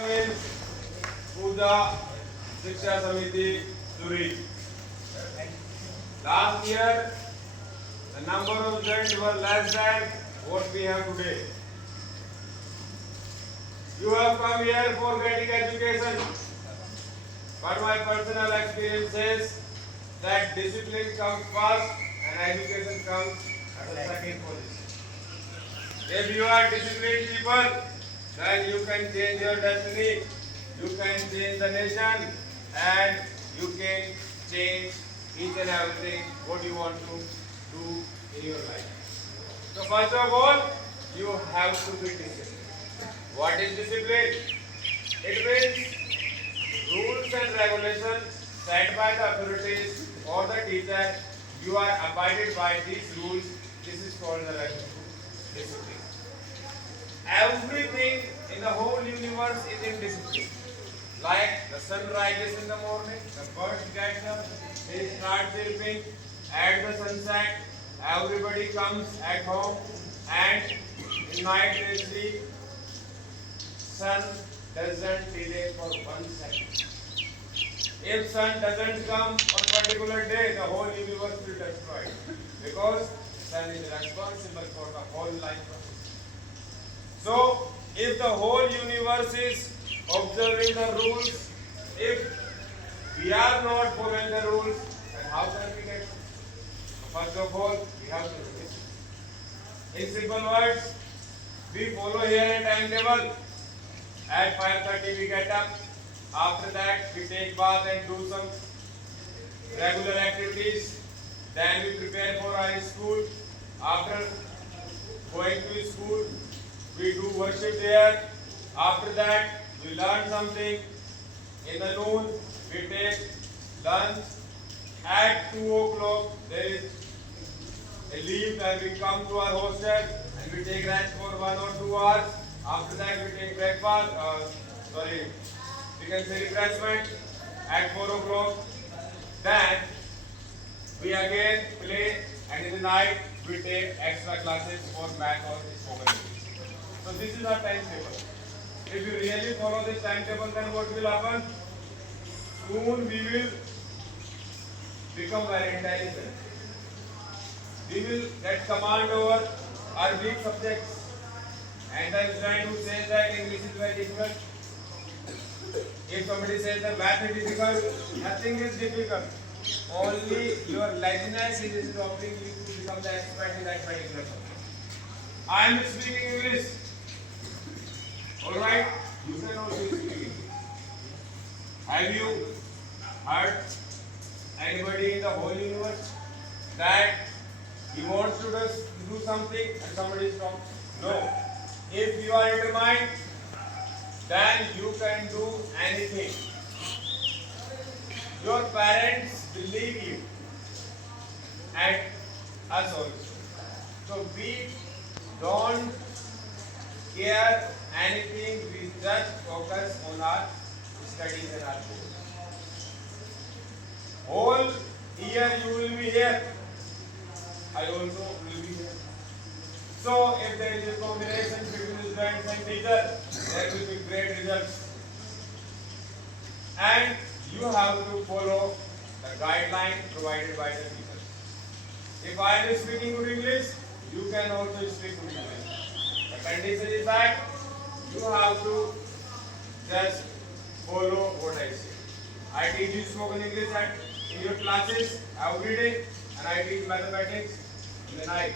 पूजा शिक्षा समिति Zurich. Last year, the number of students were less than what we have today. You have come here for getting education, but my personal experience says that discipline comes first and education comes at the second position. If you are disciplined people, then you can change your destiny, you can change the nation, and you can change each and everything what you want to do in your life. So first of all, you have to be disciplined. What is discipline? It means rules and regulations set by the authorities or the teacher. You are abided by these rules. This is called the discipline. Everything in the whole universe is in discipline. Like the sun rises in the morning, the birds get up, they start chirping. At the sunset, everybody comes at home, and in night they sleep. Sun doesn't delay for 1 second. If sun doesn't come on particular day, the whole universe will destroy, because sun is responsible for the whole life process. So, if the whole universe is observing the rules, if we are not following the rules, then how can we get? First of all, we have to do this. In simple words, we follow here a timetable. At 5:30 we get up. After that, we take bath and do some regular activities. Then we prepare for our school. After going to school, we do worship there. After that, we learn something. In the noon, we take lunch. At 2 o'clock, there is a leave and we come to our hostel and we take rest for 1 or 2 hours. After that, we take breakfast. We can say refreshment at 4 o'clock. Then we again play, and in the night we take extra classes for math or spoken English. So this is our timetable. If you really follow this timetable, then what will happen? Soon we will become very intelligent. We will get command over our weak subjects. And the student who says that English is very difficult, if somebody says that math is difficult, nothing is difficult. Only your laziness is stopping you to become the expert in that particular subject. I am speaking English. Alright? You can also speak English. Have you heard anybody in the whole universe that he wants to do something and somebody is wrong? No. If you are determined, then you can do anything. Your parents believe you and us also. So we don't care anything, we just focus on our studies and our goals. Whole year you will be here. I also will be here. So if there is a combination between students and teachers, there will be great results. And you have to follow the guideline provided by the teacher. If I am speaking good English, you can also speak good English. The condition is that you have to just follow what I say. I teach you spoken English in your classes every day, and I teach mathematics in the night.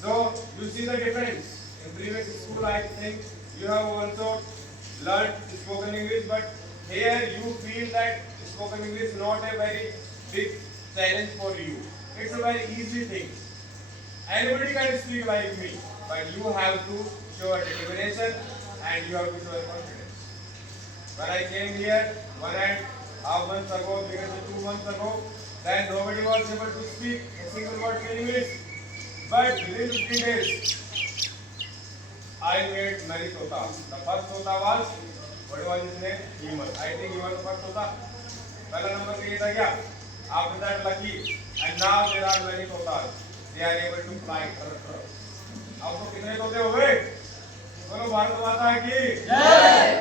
So you see the difference. In previous school, I think you have also learned spoken English, but here you feel that spoken English is not a very big challenge for you. It's a very easy thing. Anybody can speak like me, but you have to show a determination and you have to show a confidence. When I came here 1.5 months ago, because 2 months ago, then nobody was able to speak a single word in English. But within 3 days, I made many totas. The first tota was, what was his name? Hemal. I think he was the first tota. Pehla number kriye tha kya? After that, Lucky. And now there are many totas. They are able to fly. अब तो कितने तोते हो गए? बोलो भारत माता की जय।